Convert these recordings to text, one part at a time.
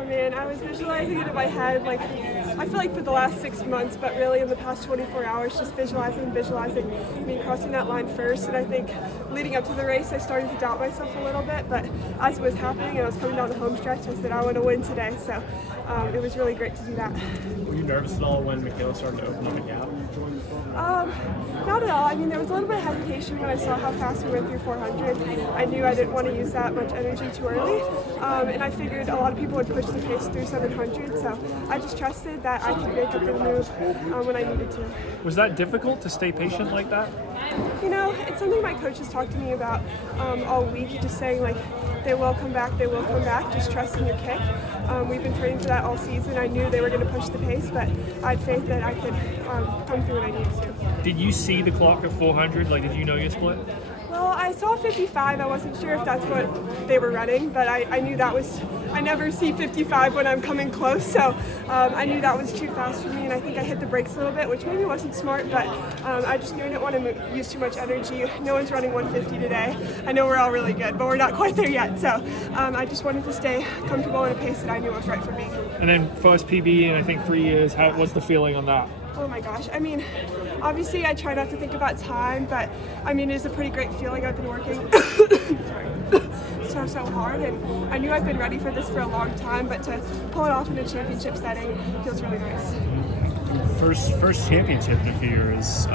Oh man, I was visualizing it in my head, like, I feel like for the last 6 months, but really in the past 24 hours, just visualizing me crossing that line first. And I think leading up to the race, I started to doubt myself a little bit, but as it was happening and I was coming down the home stretch, I said, I want to win today. So it was really great to do that. Were you nervous at all when Michaela started to open up a gap? Not at all. I mean, there was a little bit of hesitation when I saw how fast we went through 400. I knew I didn't want to use that much energy too early, and I figured a lot of people would push the pace through 700, so I just trusted that I could make up the move when I needed to. Was that difficult to stay patient like that? You know, it's something my coach has talked to me about all week, just saying, like, they will come back, just trust in your kick. We've been training for that all season. I knew they were going to push the pace, but I had faith that I could come through when I needed to. Did you see the clock at 400? Like, did you know your split? Well, I saw 55. I wasn't sure if that's what they were running, but I knew that was, I never see 55 when I'm coming close, so I knew that was too fast for me, and I think I hit the brakes a little bit, which maybe wasn't smart, but I just knew I didn't want to use too much energy. No one's running 150 today. I know we're all really good, but we're not quite there yet, so I just wanted to stay comfortable at a pace that I knew was right for me. And then first PB in, I think, 3 years. What's the feeling on that? Oh my gosh, I mean, obviously I try not to think about time, but I mean, it's a pretty great feeling. I've been working so hard, and I knew I've been ready for this for a long time, but to pull it off in a championship setting feels really nice. First championship in a few years.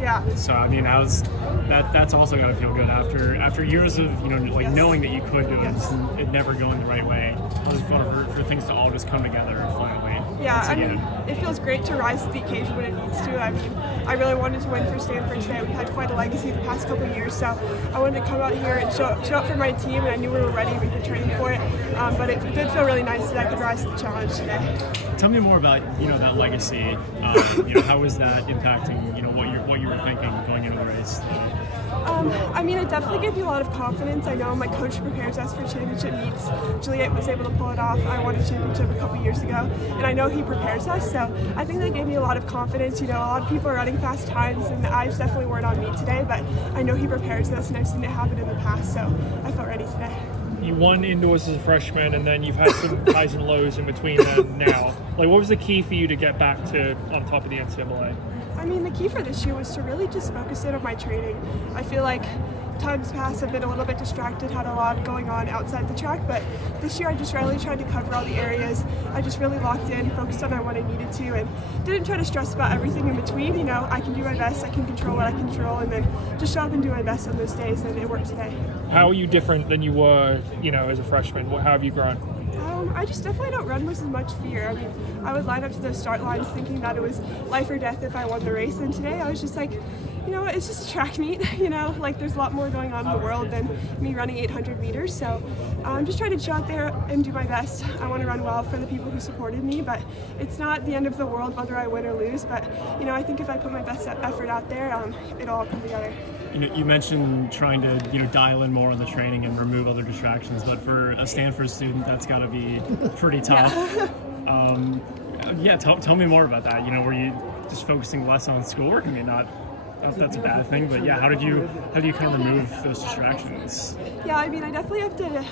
Yeah. So I mean, that's also got to feel good after years of knowing that you could do it, and it never going the right way. It was fun for things to all just come together finally. Yeah, I mean, it feels great to rise to the occasion when it needs to. I mean, I really wanted to win for Stanford today. We had quite a legacy the past couple of years, so I wanted to come out here and show up for my team, and I knew we were ready. We've been training for it, but it did feel really nice that I could rise to the challenge today. Tell me more about that legacy. How was that impacting what you were thinking going into the race? I mean, it definitely gave me a lot of confidence. I know my coach prepares us for championship meets. Juliet was able to pull it off. I won a championship a couple years ago, and I know he prepares us, so I think that gave me a lot of confidence. A lot of people are running fast times, and the eyes definitely weren't on me today, but I know he prepares us, and I've seen it happen in the past, so I felt ready today. You won indoors as a freshman, and then you've had some highs and lows in between them now. Like, what was the key for you to get back to on top of the NCAA? I mean, the key for this year was to really just focus in on my training. I feel like times past I've been a little bit distracted, had a lot going on outside the track, but this year I just really tried to cover all the areas. I just really locked in, focused on what I needed to, and didn't try to stress about everything in between. I can do my best, I can control what I control, and then just show up and do my best on those days, and it worked today. How are you different than you were, as a freshman? How have you grown? I just definitely don't run with as much fear. I mean, I would line up to those start lines thinking that it was life or death if I won the race, and today I was just like, it's just a track meet, like there's a lot more going on in the world than me running 800 meters, so I'm just trying to chill out there and do my best. I want to run well for the people who supported me, but it's not the end of the world whether I win or lose, but I think if I put my best effort out there, it'll all come together. You mentioned trying to dial in more on the training and remove other distractions, but for a Stanford student, that's got to be pretty tough. Tell me more about that. Were you just focusing less on schoolwork? I mean, not if that's a bad thing, but how did you kind of remove those distractions? Yeah, I mean, I definitely have to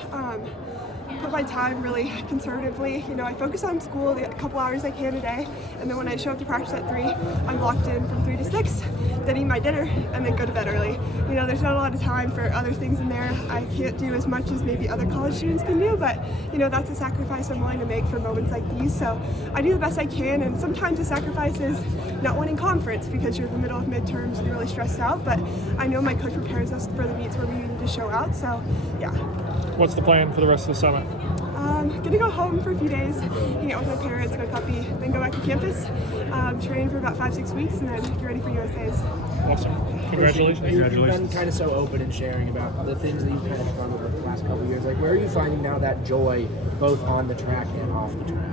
put my time really conservatively. I focus on school the couple hours I can a day, and then when I show up to practice at 3, I'm locked in from 3 to 6, then eat my dinner, and then go to bed early. There's not a lot of time for other things in there. I can't do as much as maybe other college students can do, but that's a sacrifice I'm willing to make for moments like these. So I do the best I can, and sometimes the sacrifice is not winning conference because you're in the middle of midterms and you're really stressed out, but I know my coach prepares us for the meets where we need to show out, so yeah. What's the plan for the rest of the summer? Gonna go home for a few days, hang out with my parents, my puppy, then go back to campus, train for about 5-6 weeks, and then get ready for USA's. Awesome. Congratulations. You've been kind of so open and sharing about the things that you've kind of struggled with the last couple of years. Like, where are you finding now that joy, both on the track and off the track?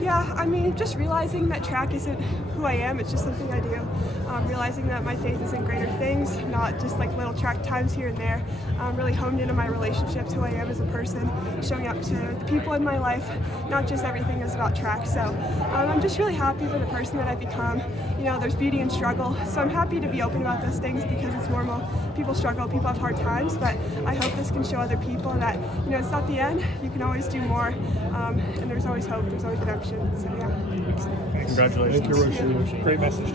Yeah, I mean, just realizing that track isn't who I am, it's just something I do. Realizing that my faith is in greater things, not just like little track times here and there. Really honed into my relationships, who I am as a person, showing up to the people in my life, not just everything is about track. So I'm just really happy for the person that I've become. There's beauty in struggle, so I'm happy to be open about those things because it's normal. People struggle, people have hard times, but I hope this can show other people people that, you know, it's not the end. You can always do more, and there's always hope. There's always redemption. So yeah. Congratulations. Thank you, Roisin. Great message.